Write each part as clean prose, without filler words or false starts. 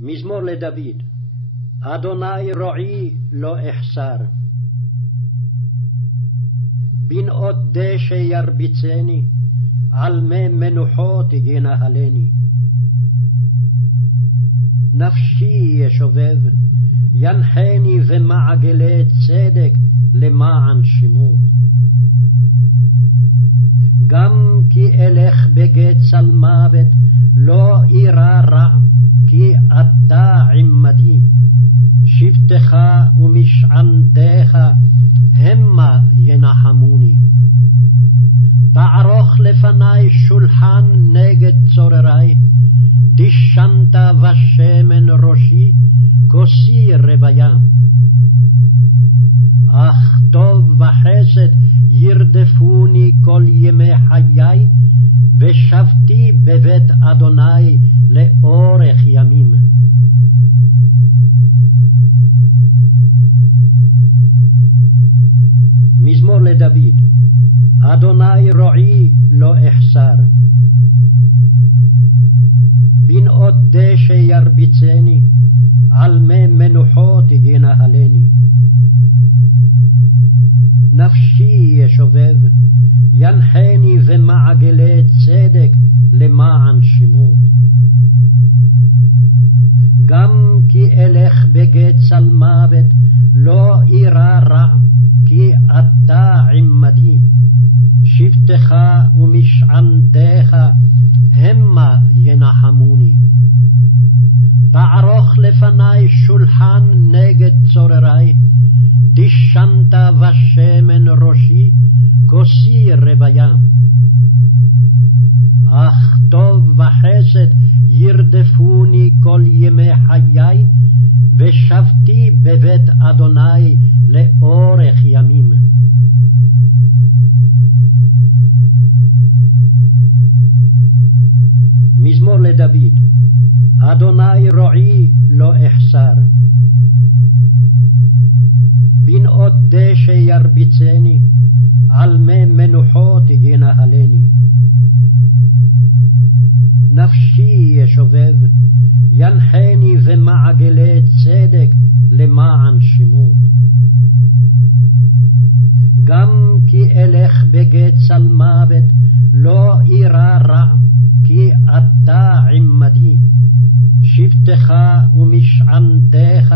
מזמור לדוד. אדוני רועי לא אחסר. בנאות דשא ירביצני, על מי מנוחות ינהלני. נפשי ישובב, ינחני במעגלי צדק למען שמו. גם כי אלך בגיא צל מוות, לא אירא רע, כי אתה עמדי. שבטך ומשענתך המה ינחמוני. תערוך לפני שולחן נגד צוררי, דשנת בשמן ראשי, כוסי רוויה. אך טוב וחסד ירדפוני כל ימי חיי, ושבתי בבית אדוני לאורך ימים. מזמור לדוד. אדוני רועי לא אחסר. בנאות דשא ירביצני, על מי מנוחות ינהלני. נפשי ישובב, ינחני במעגלי צדק למען שמו. גם כי אלך בגיא צל מוות, לא אירא רע, כי אתה עמדי. שבטך ומשענתך המה ינחמוני. תערוך לפני שולחן נגד צוררי, דשנת בשמן ראשי, כוסי רוויה. אך טוב וחסד ירדפוני כל ימי חיי, ושבתי בבית אדוני לאורך ימים. מזמור לדוד. אדוני רועי לא אחסר. בנאות דשא ירביצני, על מי מנוחות ינהלני. נפשי ישובב, ינחני במעגלי צדק למען שמו. גם כי אלך בגיא צל מוות, לא אירא רע, כי אתה עמדי. שבטך ומשענתך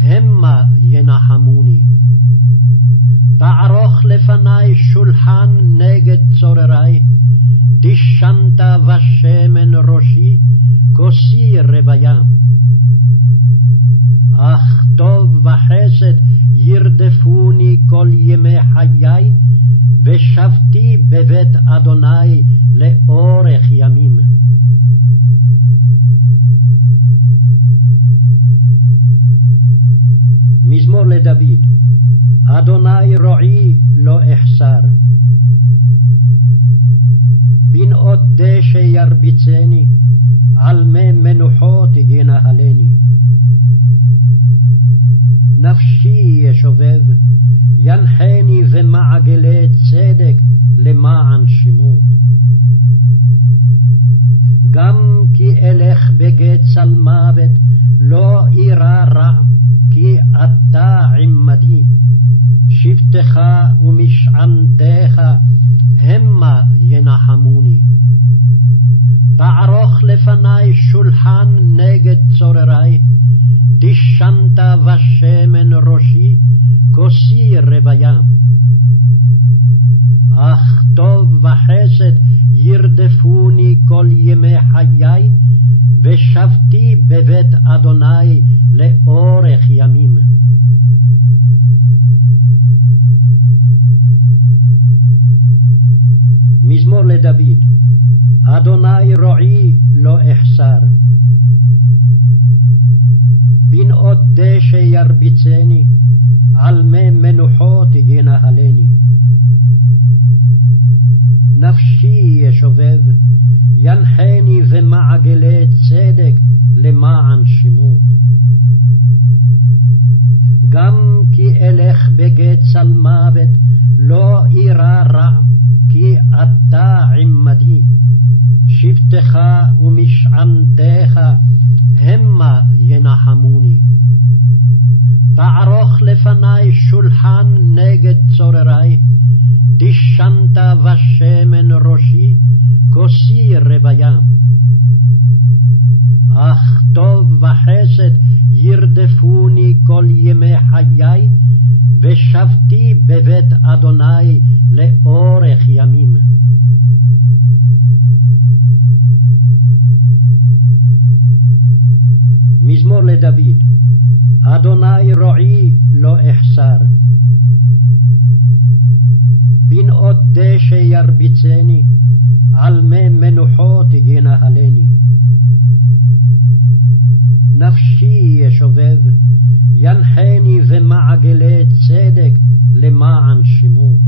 המה ינחמוני. תערוך לפני שולחן נגד צוררי, דשנת בשמן ראשי, כוסי רוויה. אך טוב וחסד ירדפוני כל ימי חיי, ושבתי בבית אדוני לאורך ימים. מזמור לדוד. אדוני רועי לא אחסר. בנאות דשא ירביצני, על מי מנוחות ינהלני. נפשי ישובב, ינחני במעגלי צדק למען שמו. גם כי אלך בגיא צל מוות, לא אירא רע, כי אתה עמדי. שבטך ומשענתך המה ינחמוני. תערוך לפני שולחן נגד צוררי, דשנת בשמן ראשי, כוסי רוויה. אך טוב וחסד ירדפוני כל ימי חיי, ושבתי בבית אדוני לאורך ימים. מזמור לדוד. אדוני רועי לא אחסר. בנאות דשא ירביצני, על מי מנוחות ינהלני. נפשי ישובב, ינחני במעגלי צדק למען שמו. גם כי אלך בגץ על מוות, לא אירא רע, כי אתה עמדי. שבטך ומשענתך המה ינחמוני. תערוך לפני שולחן נגד צוררי, דשנת ושמן ראשי, כוסי רוויה. אך טוב וחסד ירדפוני כל ימי חיי, ושבתי בבית אדוני לאורך ימים. מזמור לדוד. אדוני רועי לא אחסר, בנאות דשא ירביצני, על מי מנוחות ינהלני. נפשי ישובב, ינחני במעגלי צדק למען שמו.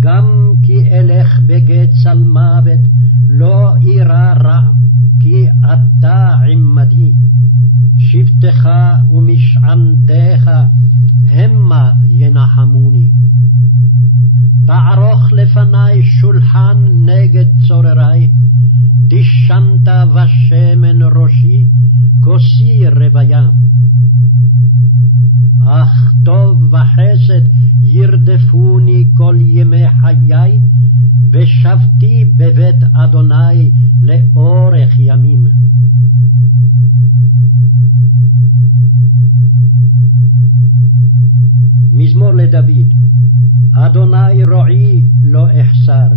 גם כי אלך בגץ על מוות, לא אירא רע, כי אתה עמדי. שבטך ומשענתך המה ינחמוני. תערוך לפני שולחן נגד צוררי, דשנת ושמן ראשי, כוסי רוויה. אך טוב וחסד ירדפוני כל ימי חיי, ושבתי בבית אדוני לאורך ימים. מזמור לדוד. אדוני רועי לא אחסר,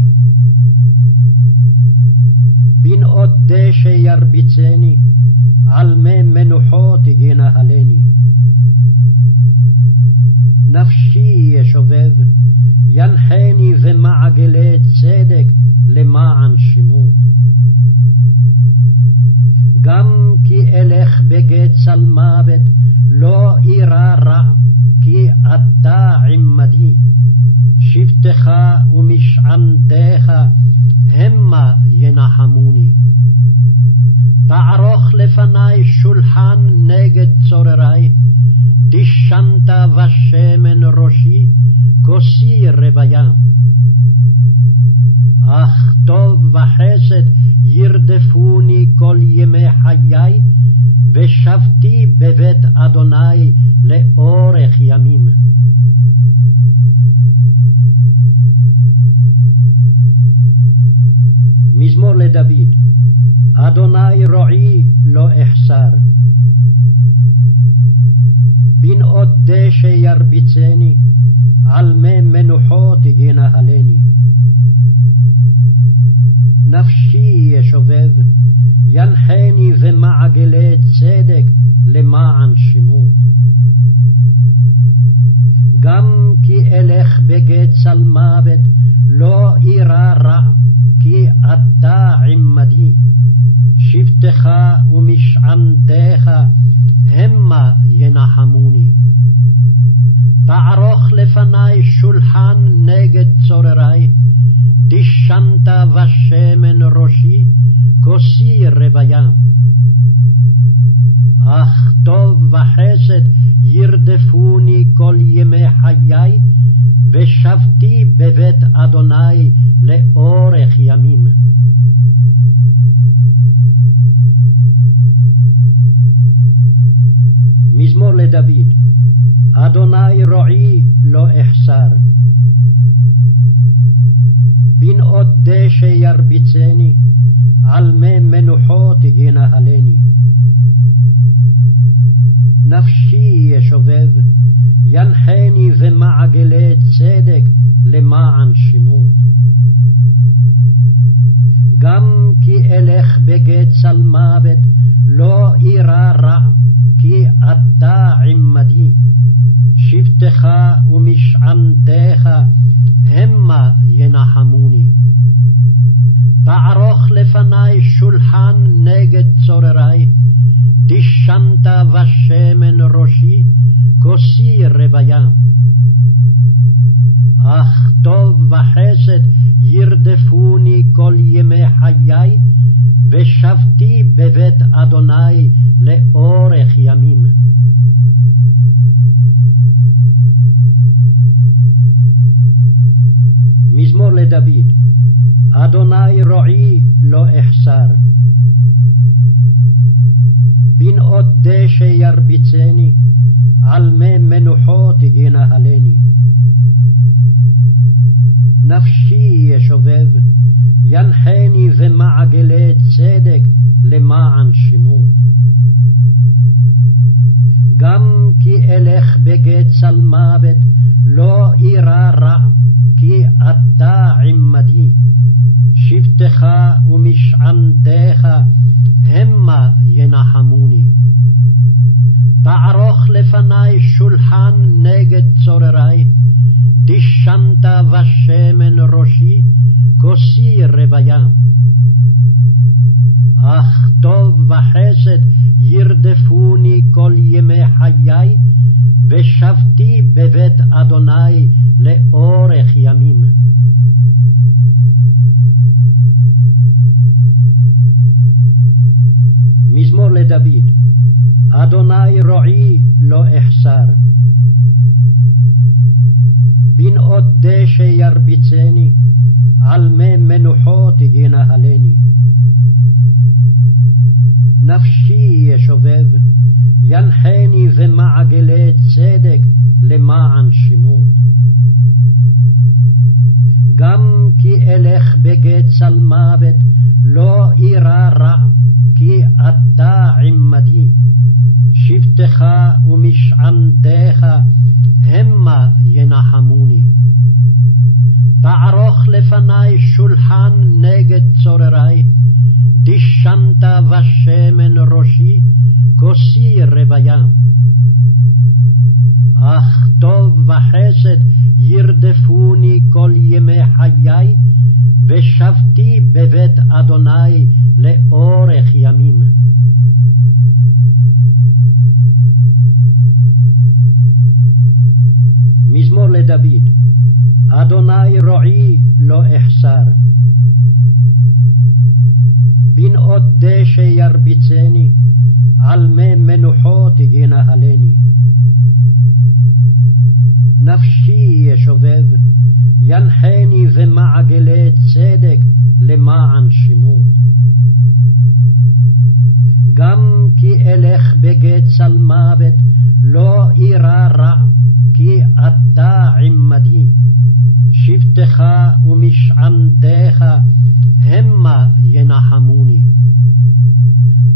בנאות דשא ירביצני, על מי מנוחות ינהלני. נפשי ישובב, ינחני במעגלי צדק למען שמו. גם כי אלך בגץ על מוות, לא אירא רע, כי אתה עמדי. שבטך ומשענתך המה ינחמוני. תערוך לפני שולחן נגד צוררי, דשנת ושמן ראשי, כוסי רוויה. אך טוב וחסד ירדפוני כל ימי חיי, ושבתי בבית אדוני לאורך ימים. מזמור לדוד. אדוני רועי לא אחסר, בנאות דשא ירביצני, על מי מנוחות ינהלני. נפשי ישובב, ינחני במעגלי צדק למען שמו. גם כי אלך בגץ על מוות, לא אירא רע, כי אתה עמדי. שבטך ומשענתך, המה ינחמוני. תערוך לפני שולחן נגד צוררי, דשנת ושמן ראשי, כוסי רוויה. אך טוב וחסד ירדפוני כל ימי חיי, ושבתי בבית אדוני לאורך ימים. מזמור לדוד. אדוני רועי לא אחסר, בנאות דשא ירביצני, על מי מנוחות ינהלני. נפשי ישובב, ינחני במעגלי צדק למען שמו. גם כי אלך בגץ על מוות, לא אירא רע, כי אתה עמדי. שבטך ומשענתך המה ינחמוני. תערוך תערוך לפני שולחן נגד צוררי, דשנת ושמן ראשי, כוסי רוויה. אך טוב וחסד ירדפוני כל ימי חיי, ושבתי בבית אדוני לאורך ימים. מזמור לדוד. אדוני רועי לא אחסר, בנאות דשא ירביצני, על מי מנוחות ינהלני. נפשי ישובב, ינחני במעגלי צדק למען שמו. גם כי אלך בגיא צלמוות, לא אירא רע, כי אתה עמדי. שבטך ומשענתך המה ינחמוני. תערוך לפני שולחן נגד צוררי, דשנת ושמן ראשי, כוסי רוויה. אך טוב וחסד ירדפוני כל ימי חיי, ושבתי בבית אדוני לאורך ימים. מזמור לדוד. אדוני רועי לא אחסר, בנאות דשא ירביצני, על מי מנוחות ינהלני. נפשי ישובב, ינחני במעגלי צדק למען שמו. גם כי אלך בגיא צלמוות, לא אירא רע, כי אתה עמדי. שבטך ומשענתך המה ינחמוני. תערוך לפני שולחן נגד צוררי, דשנת ושמן ראשי, כוסי רוויה. אך טוב וחסד ירדפוני כל ימי חיי, ושבתי בבית אדוני לאורך ימים. מזמור לדוד. אדוני רועי לא אחסר, בנאות דשא ירביצני, על מי מנוחות ינהלני. נפשי ישובב, ינחני במעגלי צדק למען שמו. גם כי אלך בגיא צלמוות, לא אירא רע, כי אתה עמדי. שבטך ומשענתך המה ינחמוני.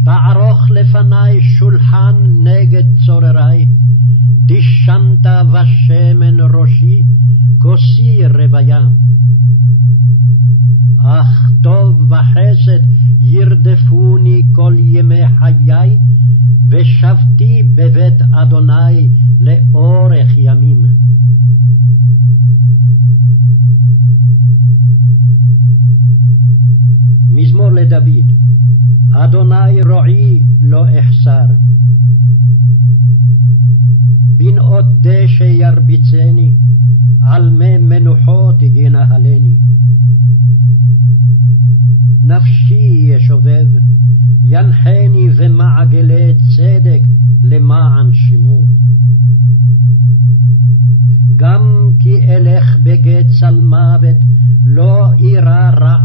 תערוך לפני שולחן נגד צוררי, דשנת ושמן ראשי, כוסי רוויה. אך טוב וחסד ירדפוני כל ימי חיי, ושבתי בבית אדוני לאורך ימים. מזמור לדוד. אדוני רועי לא אחסר, בנאות דשא ירביצני, על מי מנוחות ינהלני. נפשי ישובב, ינחני במעגלי צדק למען שמו. גם כי אלך בגיא צלמוות, לא אירא רע,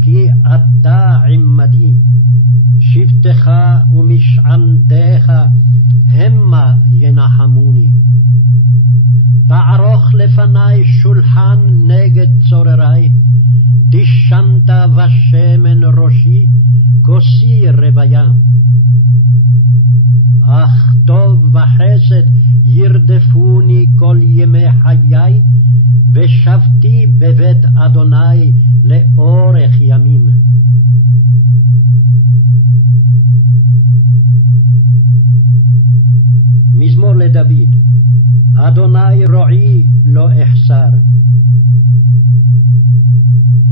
כי אתה עמדי. שבטך ומשענתך המה ינחמוני. תערוך לפני שולחן נגד צוררי, דשנת ושמן ראשי, כוסי רוויה. אך טוב וחסד ירדפוני כל ימי חיי, ושבתי בבית אדוני לאורך ימים. מזמור לדוד. אדוני רועי לא אחסר,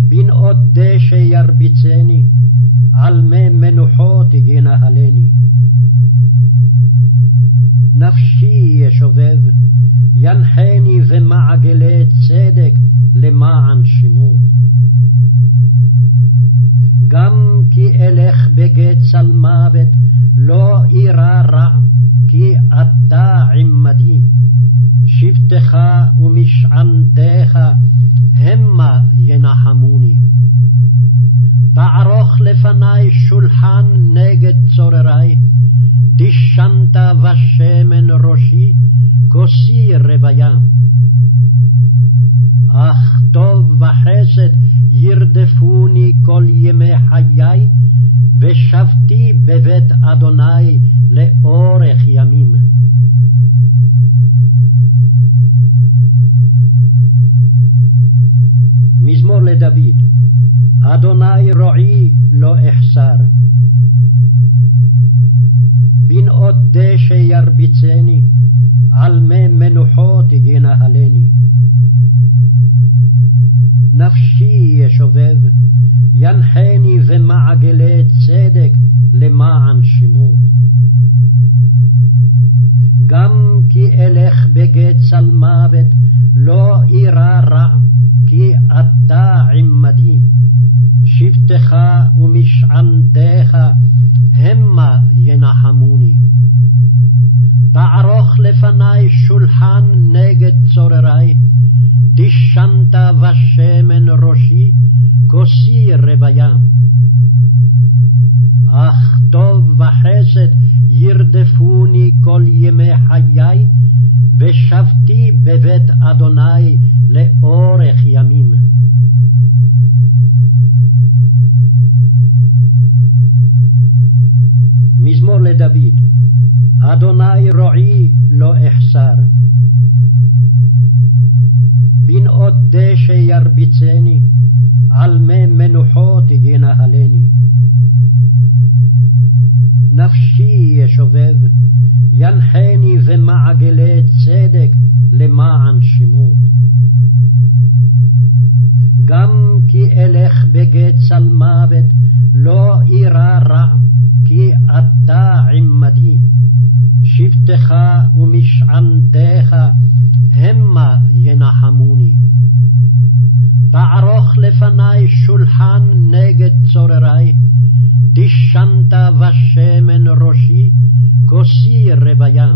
בנאות דשא ירביצני, על מי מנוחות ינהלני. נפשי ישובב, ינחני במעגלי צדק למען שמו. גם כי אלך בגץ על מוות, לא אירא רע, כי אתה עמדי. שבטך ומשענתך המה ינחמוני. תערוך לפני שולחן נגד צוררי, דשנת בשמן ראשי, כוסי רוויה. אך טוב וחסד ירדפוני כל ימי חיי, ושבתי בבית אדוני לאורך ימים. מזמור לדוד. אדוני רועי לא אחסר. בנאות דשא ירביצני, על מי מנוחות ינהלני. נפשי ישובב, ינחני במעגלי צדק למען שמו. גם כי אלך בגץ על מוות, לא אירא רע, כי אתה עמדי. שבטך ומשענתך המה ינחמוני. תערוך לפני שולחן נגד צוררי, דשנת בשמן ראשי, כוסי רוויה. אך טוב וחסד ירדפוני כל ימי חיי, ושבתי בבית אדוני לאורך ימים. מזמור לדוד. אדוני רועי לא אחסר. בנאות דשא ירביצני, על מי מנוחות ינהלני. נפשי ישובב, ינחני במעגלי צדק למען שמו. גם כי אלך בגץ על מוות, לא אירא רע, כי אתה עמדי. שבטך ומשענתך המה ינחמוני. תערוך לפני שולחן נגד צוררי, דשנת בשמן ראשי, כוסי רוויה.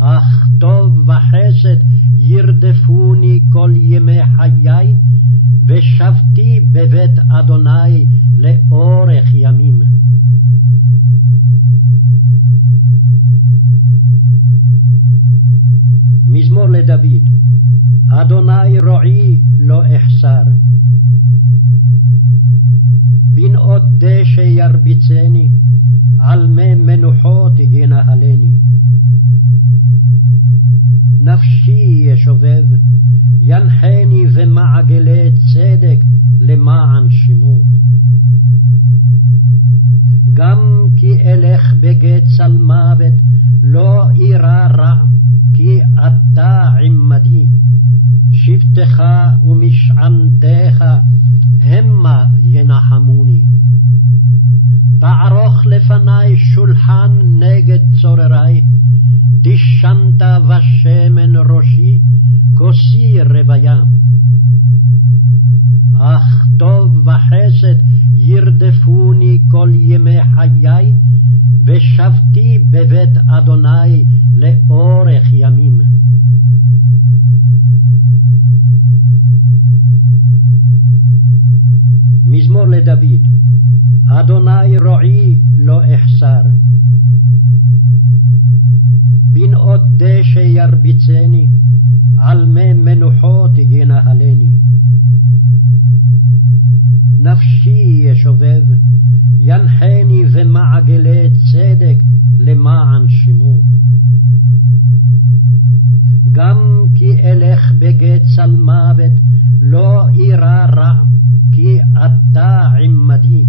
אך טוב וחסד ירדפוני כל ימי חיי, ושבתי בבית אדוני לאורך ימים. מזמור לדוד. אדוני רועי לא אחסר. בנאות דשא ירביצני, על מי מנוחות ינהלני. נפשי ישובב, ינחני במעגלי צדק למען שמו. גם כי אלך בגץ על מוות, לא אירא רע, כי אתה עמדי. שבטך ומשענתך המה ינחמוני. תערוך לפני שולחן נגד צוררי, דשנת בשמן ראשי, כוסי רוויה. אך טוב וחסד ירדפוני כל ימי חיי, ושבתי בבית אדוני לאורך ימים. מזמור לדוד. אדוני רועי לא אחסר. בנאות דשא ירביצני, על מי מנוחות ינהלני. נפשי ישובב, ינחני במעגלי צדק למען שמו. גם כי אלך בגץ על מוות, לא אירא רע, כי אתה עמדי,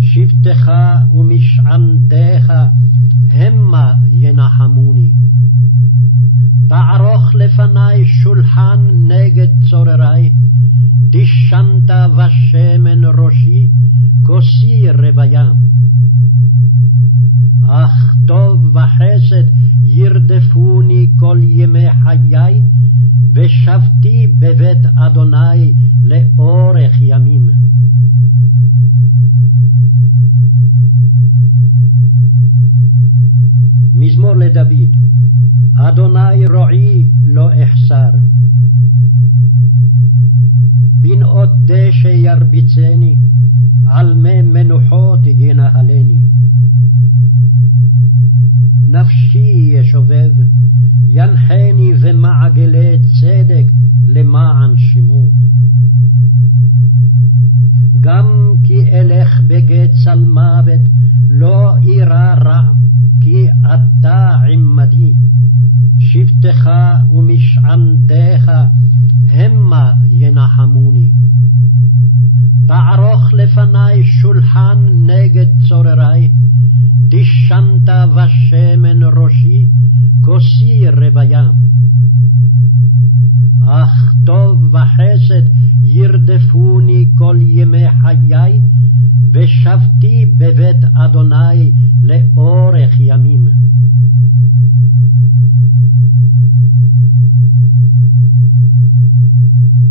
שבטך ומשענתך המה ינחמוני. תערוך לפני שולחן נגד צוררי, דשנת ושמן ראשי, כוסי רוויה. אך טוב וחסד ירדפוני כל ימי חיי, ושבתי בבית אדוני לאורך ימים. מזמור לדוד. אדוני רועי לא אחסר, בנאות דשא ירביצני, על מי מנוחות ינהלני. נפשי ישובב, ינחני במעגלי צדק למען שמו. גם כי אלך בגיא צל מוות, לא אירא רע, כי אתה עמדי. שבטך ומשענתך המה ינחמוני. תערוך לפני שולחן נגד צוררי, דשנת ושמן ראשי, כוסי רוויה. אך טוב וחסד ירדפוני כל ימי חיי, ושבתי בבית אדוני לאורך ימים.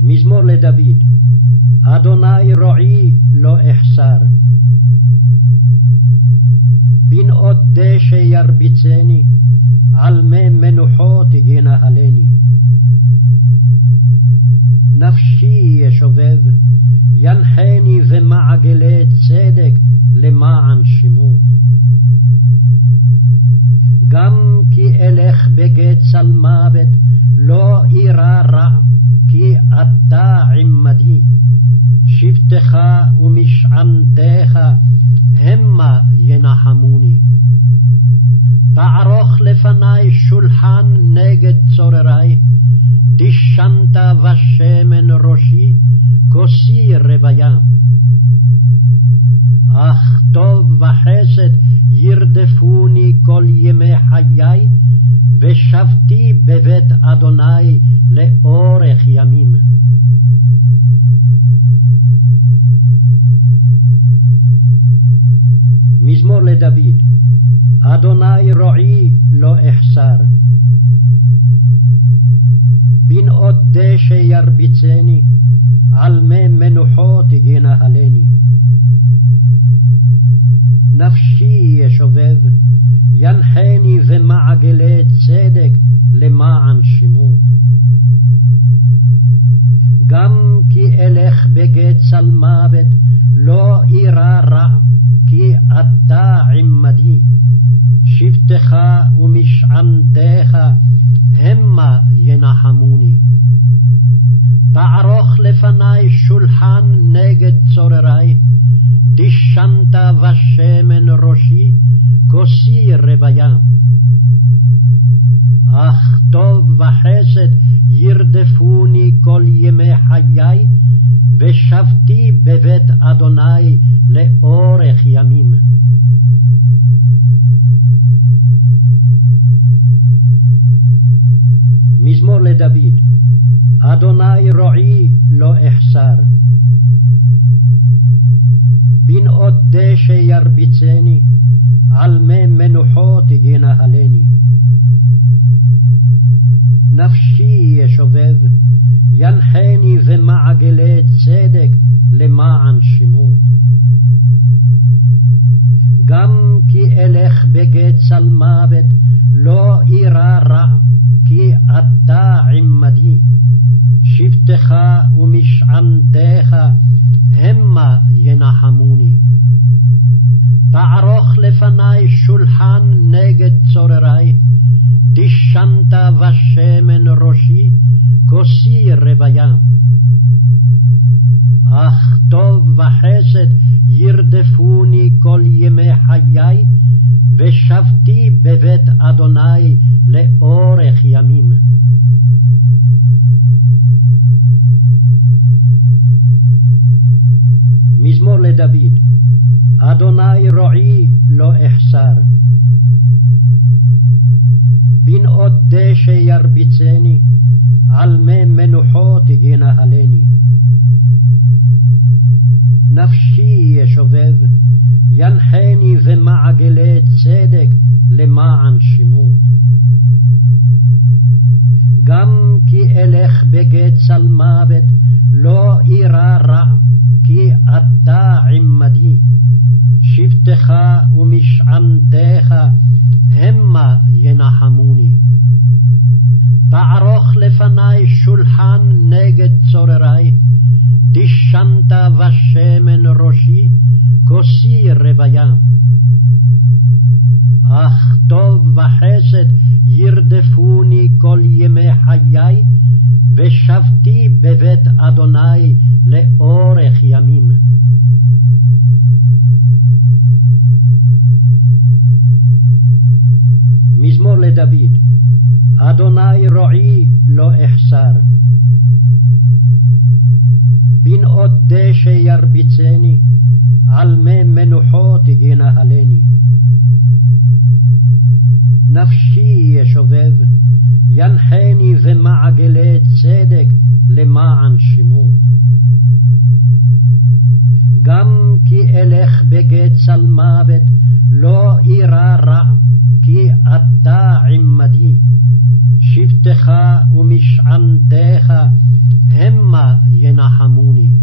מזמור לדוד. אדוני רועי לא אחסר, בנאות דשא ירביצני, על מי מנוחות ינהלני. נפשי ישובב, ינחני במעגלי צדק למען שמו. גם כי אלך בגיא צל מוות, לא אירא רע, כי אתה עמדי. שבטך ומשענתך המה ינחמוני. תערוך לפני שולחן נגד צוררי, דשנת ושמן ראשי, כוסי רוויה. אך טוב וחסד ירדפוני כל ימי חיי, ושבתי בבית אדוני לאורך ימים. מזמור לדוד. אדוני רועי לא אחסר, בנאות דשא ירביצני, על מי מנוחות ינהלני. נפשי ישובב, ינחני במעגלי צדק למען שמו. גם כי אלך בגיא צל מוות, לא אירא רע, כי אתה עמדי. שבטך ומשענתך המה ינחמוני. תערוך לפני שולחן נגד צוררי, דשנת ושמן ראשי, כוסי רוויה. אך טוב וחסד ירדפוני כל ימי חיי, ושבתי בבית אדוני לאורך ימים. מזמור לדוד. אדוני רועי לא אחסר, בנאות דשא ירביצני, על מי מנוחות ינהלני. נפשי ישובב, ינחני במעגלי צדק למען שמו. גם כי אלך בגיא צל מוות, לא אירא רע, כי אתה עמדי. שבטך ומשענתך המה ינחמוני. תערוך לפני שולחן נגד צוררי, דשנת ושמן ראשי, כוסי רוויה. אך טוב וחסד ירדפוני כל ימי חיי, ושבתי בבית אדוני לאורך ימים. מזמור לדוד. אדוני רועי לא אחסר. בנאות דשא ירביצני, על מי מנוחות ינהלני. נפשי ישובב, ינחני במעגלי צדק למען שמו. גם כי אלך בגץ על מוות, לא אירא רע, כי אתה עמדי. שבטך ומשענתך המה ינחמוני. תערוך לפני שולחן נגד צוררי, דשנת ושמן ראשי, כוסי רוויה. אך טוב וחסד ירדפוני כל ימי חיי, ושבתי בבית אדוני לאורך ימים. מזמור לדוד. אדוני רועי לא אחסר. בנאות דשא ירביצני, על מי מנוחות ינהלני. נפשי ישובב, ינחני במעגלי צדק למען שמו. גם כי אלך בגץ על מוות, לא אירא רע, כי אתה עמדי. שבטך ומשענתך המה ינחמוני.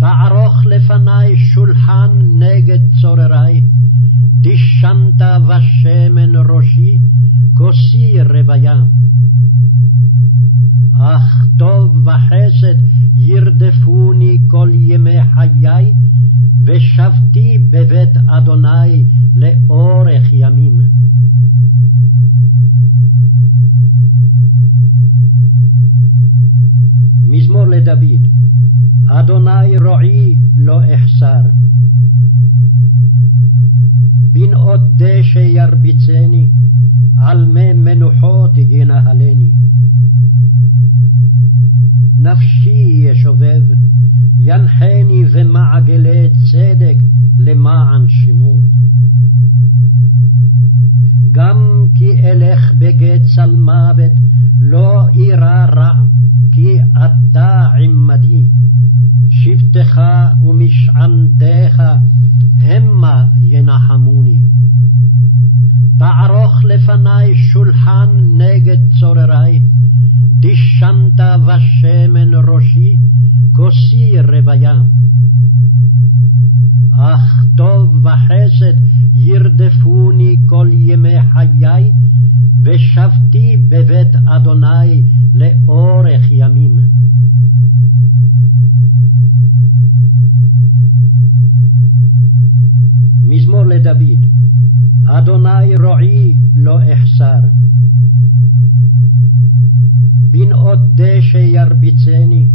תערוך לפני שולחן נגד צוררי, דשנת ושמן ראשי, כוסי רוויה. אך טוב וחסד ירדפוני כל ימי חיי, ושבתי בבית אדוני לאורך ימים. מזמור לדוד. אדוני רועי לא אחסר. בנאות דשא ירביצני, על מי מנוחות ינהלני. נפשי ישובב, ינחני במעגלי צדק למען שמו. גם כי אלך בגץ על מוות, לא אירא רע, כי אתה עמדי. שבטך ומשענתך המה ינחמוני. תערוך לפני שולחן נגד צוררי, דשנת ושמן ראשי, כוסי רוויה. אך טוב וחסד ירדפוני כל ימי חיי, ושבתי בבית אדוני לאורך ימים. מזמור לדוד. אדוני רועי לא אחסר. בנאות דשא ירביצני,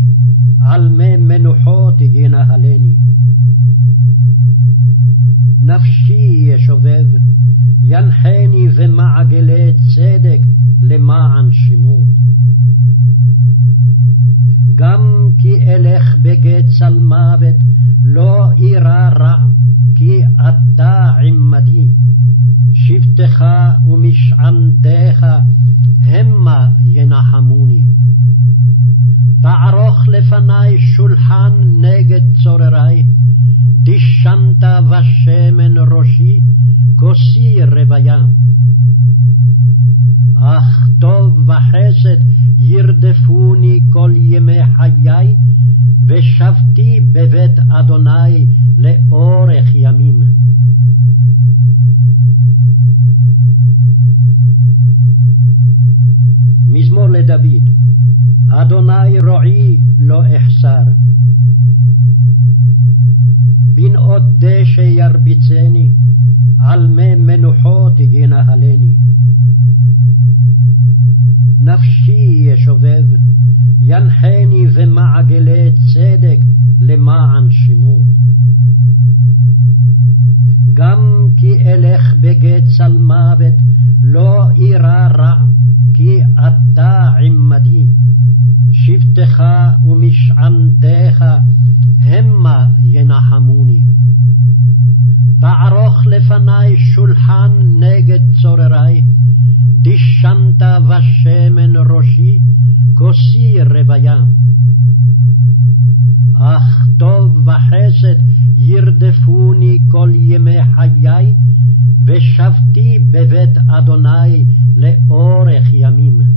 על מי מנוחות ינהלני. נפשי ישובב, ינחני במעגלי צדק למען שמו. גם כי אלך בגץ על מוות, לא אירא רע, כי אתה עמדי. שבטך ומשענתך המה ינחמוני. תערוך לפני שולחן נגד צוררי, דשנת ושמן ראשי, כוסי רוויה. אך טוב וחסד ירדפוני כל ימי חיי, ושבתי בבית אדוני לאורך ימים. מזמור לדוד. אדוני רועי לא אחסר. בנאות דשא ירביצני, על מי מנוחות ינהלני. נפשי ישובב, ינחני במעגלי צדק למען שמו. גם כי אלך בגץ על מוות, לא אירא רע, כי אתה עמדי. שבטך ומשענתך המה ינחמוני. תערוך לפני שולחן נגד צוררי, דשנת בשמן ראשי, כוסי רוויה. אך טוב וחסד ירדפוני כל ימי חיי, ושבתי בבית אדוני לאורך ימים.